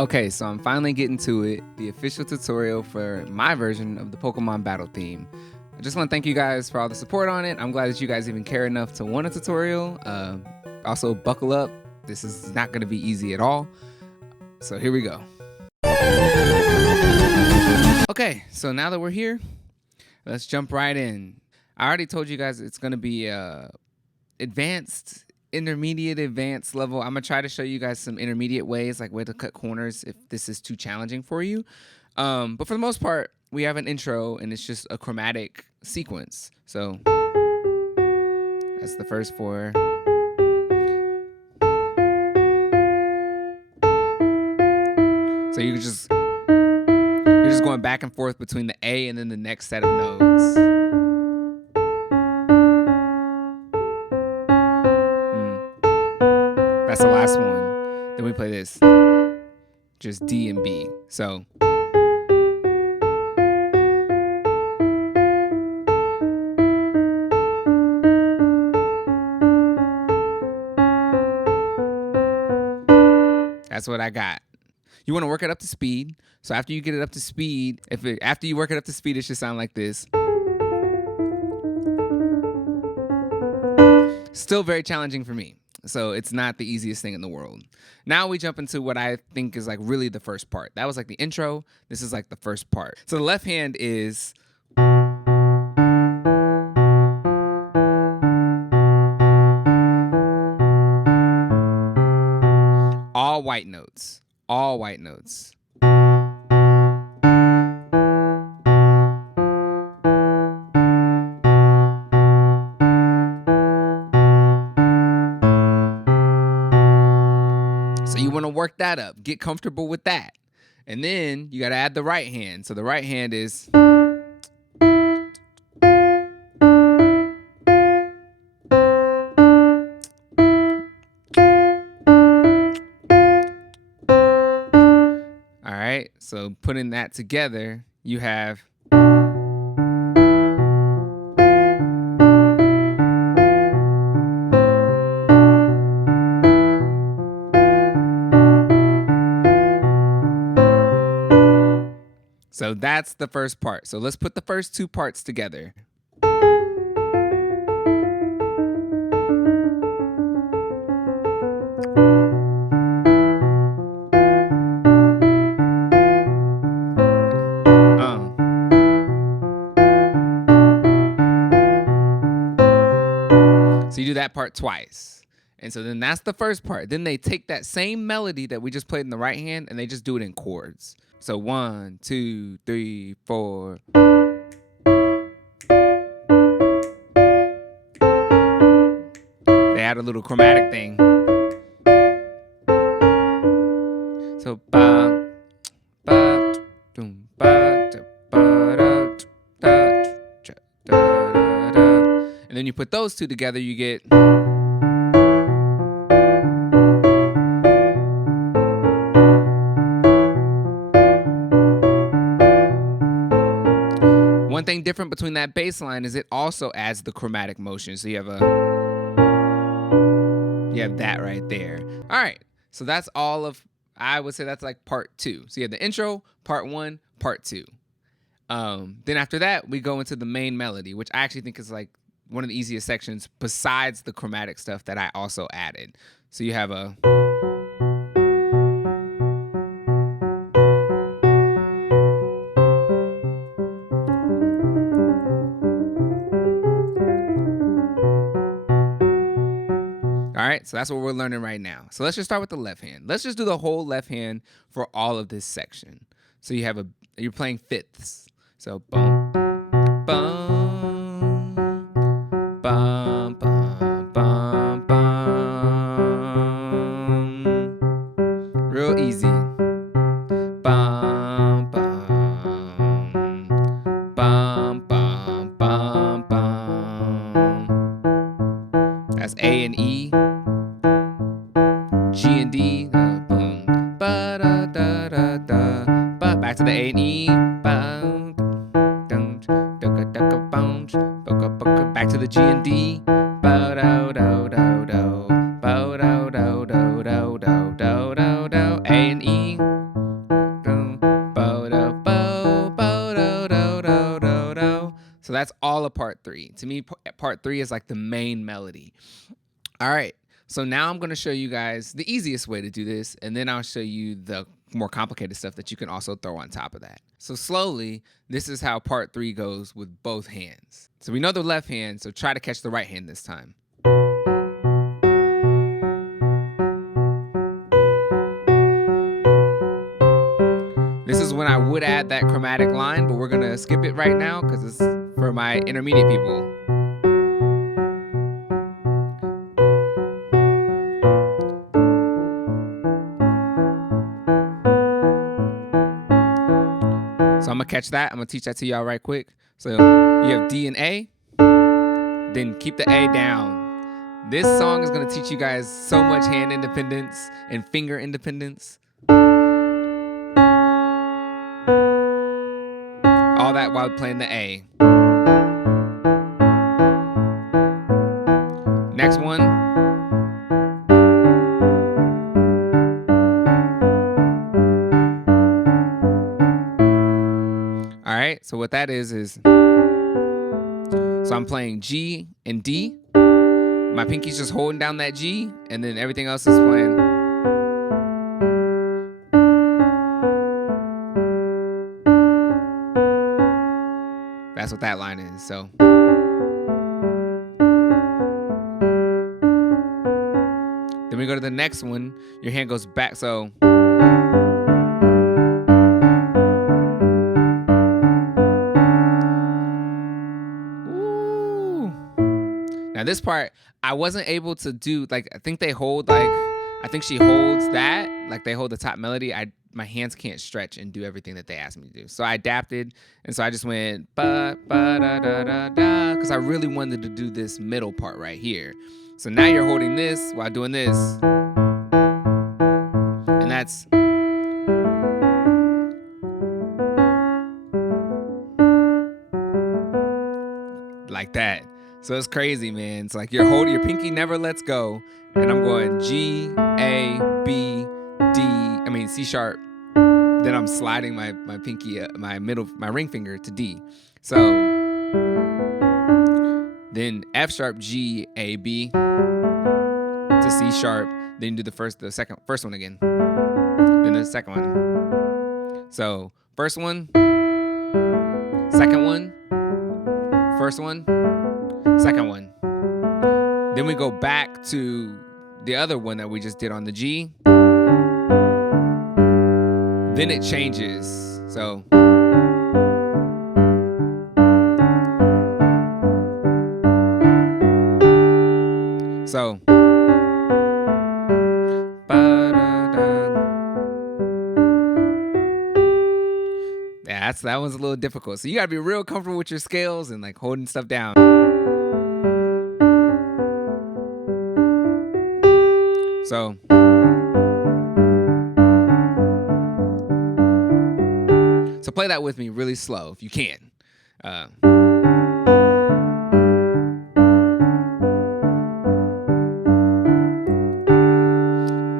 Okay, so I'm finally getting to it, the official tutorial for my version of the Pokemon battle theme. I just want to thank you guys for all the support on it. I'm glad that you guys even care enough to want a tutorial. Also, buckle up. This is not going to be easy at all. So here we go. Okay, so now that we're here, let's jump right in. I already told you guys it's going to be advanced, intermediate, advanced level. I'm gonna try to show you guys some intermediate ways, like way to cut corners if this is too challenging for you. But for the most part, we have an intro and it's just a chromatic sequence. So that's the first four. So you're just going back and forth between the A and then the next set of notes. That's the last one. Then we play this, just D and B. So that's what I got. You want to work it up to speed. So after you get it up to speed, after you work it up to speed, it should sound like this. Still very challenging for me. So it's not the easiest thing in the world. Now we jump into what I think is like really the first part. That was like the intro. This is like the first part. So the left hand is all white notes. All white notes. So you want to work that up, get comfortable with that. And then you got to add the right hand. So the right hand is. All right, so putting that together, you have. So that's the first part. So let's put the first two parts together. So you do that part twice. And so then that's the first part. Then they take that same melody that we just played in the right hand and they just do it in chords. So 1, 2, 3, 4. They add a little chromatic thing. So ba ba dum ba da ba da da da da. And then you put those two together, you get. One thing different between that bass line is it also adds the chromatic motion. So you have that right there. All right. So that's all of, I would say that's like part 2. So you have the intro, part 1, part 2. Then after that, we go into the main melody, which I actually think is like one of the easiest sections besides the chromatic stuff that I also added. So you have a. All right, so that's what we're learning right now. So let's just start with the left hand. Let's just do the whole left hand for all of this section. So you're playing fifths. So bum, bum, bum, bum, bum, bum. Real easy. Bum, bum, bum, bum, bum, bum. That's A and E. G and D, boom, ba da da da da, ba. Back to the A and E, ba, dun, ducka ducka bounce, back to the G and D, ba do do do do, ba do do do do do do do do, A and E, that's all of part 3. To me, part 3 is like the main melody. All right. So now I'm going to show you guys the easiest way to do this, and then I'll show you the more complicated stuff that you can also throw on top of that. So slowly, this is how part 3 goes with both hands. So we know the left hand, so try to catch the right hand this time. This is when I would add that chromatic line, but we're going to skip it right now because it's for my intermediate people. So I'm gonna catch that. I'm gonna teach that to y'all right quick. So you have D and A, then keep the A down. This song is gonna teach you guys so much hand independence and finger independence. All that while playing the A. Next one. All right, so what that is so I'm playing G and D. My pinky's just holding down that G, and then everything else is playing. That's what that line is, so. Then we go to the next one. Your hand goes back, so. Now this part, I wasn't able to do, like, I think they hold, like, I think she holds that, like they hold the top melody. My hands can't stretch and do everything that they asked me to do. So I adapted, and so I just went ba ba da da da da, because I really wanted to do this middle part right here. So now you're holding this while doing this, and that's. Like that. So it's crazy, man. It's like you're holding, your pinky never lets go, and I'm going G, A, B, D, C sharp. Then I'm sliding my pinky, my ring finger to D. So then F sharp, G, A, B to C sharp. Then do the first one again. Then the second one. So first one, second one, first one, second one. Then we go back to the other one that we just did on the G. Then it changes. So yeah, that one's a little difficult. So you gotta be real comfortable with your scales and like holding stuff down. So play that with me really slow if you can.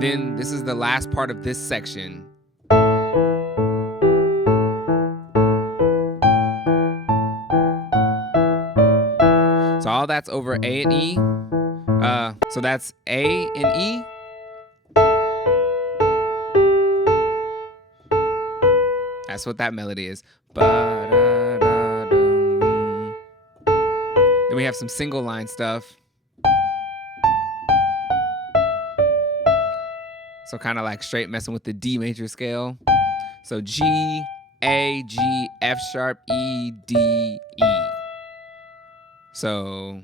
Then this is the last part of this section. So all that's over A and E. So that's A and E. That's what that melody is. Then we have some single line stuff. So kind of like straight messing with the D major scale. So G, A, G, F sharp, E, D, E. So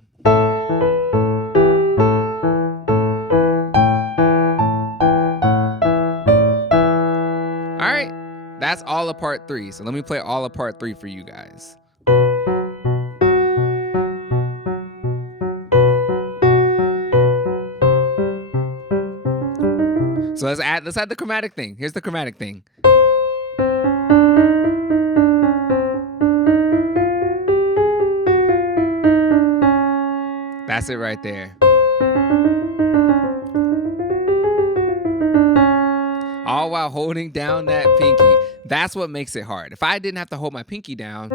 that's all of part 3. So let me play all of part 3 for you guys. So let's add the chromatic thing. Here's the chromatic thing. That's it right there. All while holding down that pinky. That's what makes it hard. If I didn't have to hold my pinky down,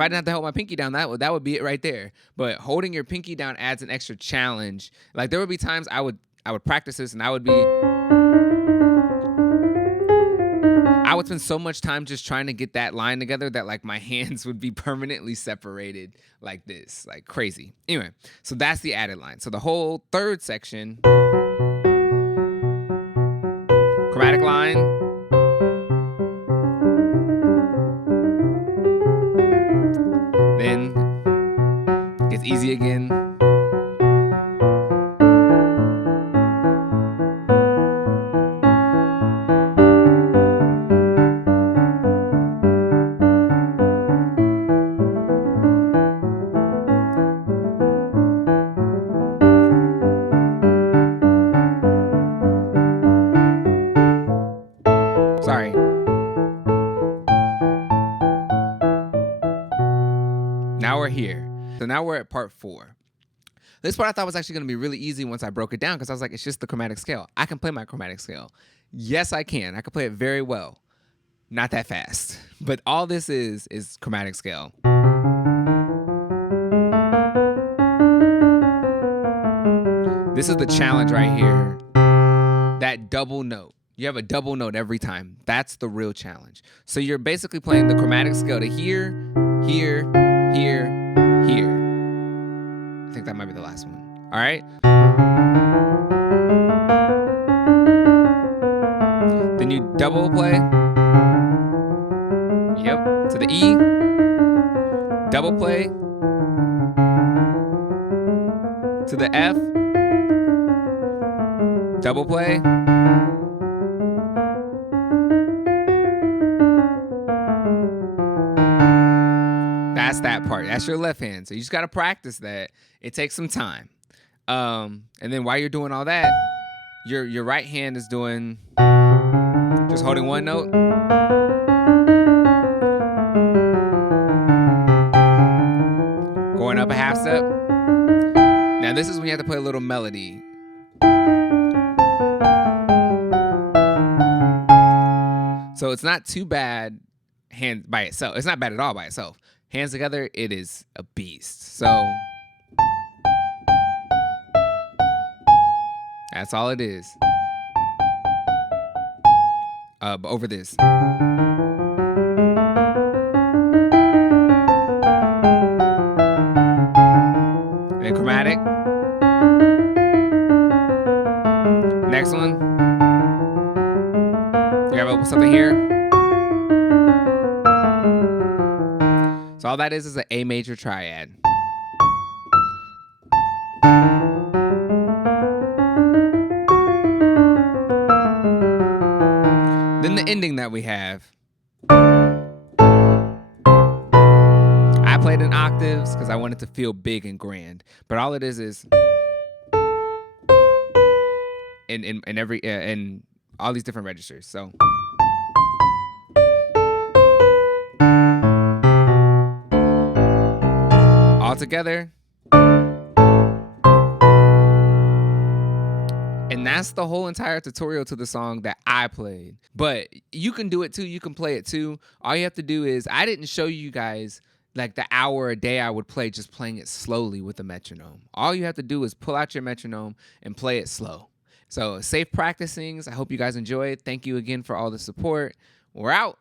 If I didn't have to hold my pinky down, that would be it right there. But holding your pinky down adds an extra challenge. Like there would be times I would practice this and I would spend so much time just trying to get that line together that like my hands would be permanently separated like this, like crazy. Anyway, so that's the added line. So the whole third section, chromatic line, then gets easy again. Sorry. Now we're here. So now we're at part 4. This part I thought was actually going to be really easy once I broke it down because I was like, it's just the chromatic scale. I can play my chromatic scale. Yes, I can. I can play it very well. Not that fast. But all this is chromatic scale. This is the challenge right here. That double note. You have a double note every time. That's the real challenge. So you're basically playing the chromatic scale to here, here, here, here. I think that might be the last one. All right. Then you double play. Yep. To the E. Double play. To the F. Double play. That's that part. That's your left hand. So you just got to practice that. It takes some time. And then while you're doing all that, your right hand is doing just holding one note. Going up a half step. Now this is when you have to play a little melody. So it's not too bad hand by itself. It's not bad at all by itself. Hands together, it is a beast. So that's all it is. But over this. And chromatic. Next one. You have something here. So all that is an A major triad. Then the ending that we have. I played in octaves because I wanted to feel big and grand. But all it is in all these different registers. So all together. And that's the whole entire tutorial to the song that I played. But you can do it too. You can play it too. All you have to do is, I didn't show you guys like the hour a day I would play just playing it slowly with a metronome. All you have to do is pull out your metronome and play it slow. So safe practicings. I hope you guys enjoy it. Thank you again for all the support. We're out.